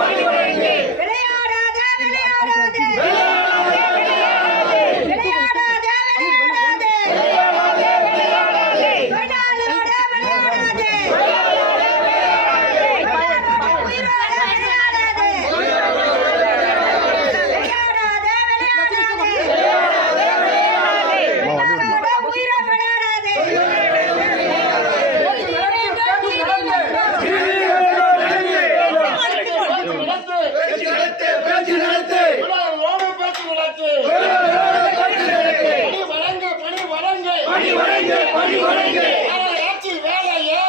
ಬಂದಿದ್ದೀವಿ வேலையே.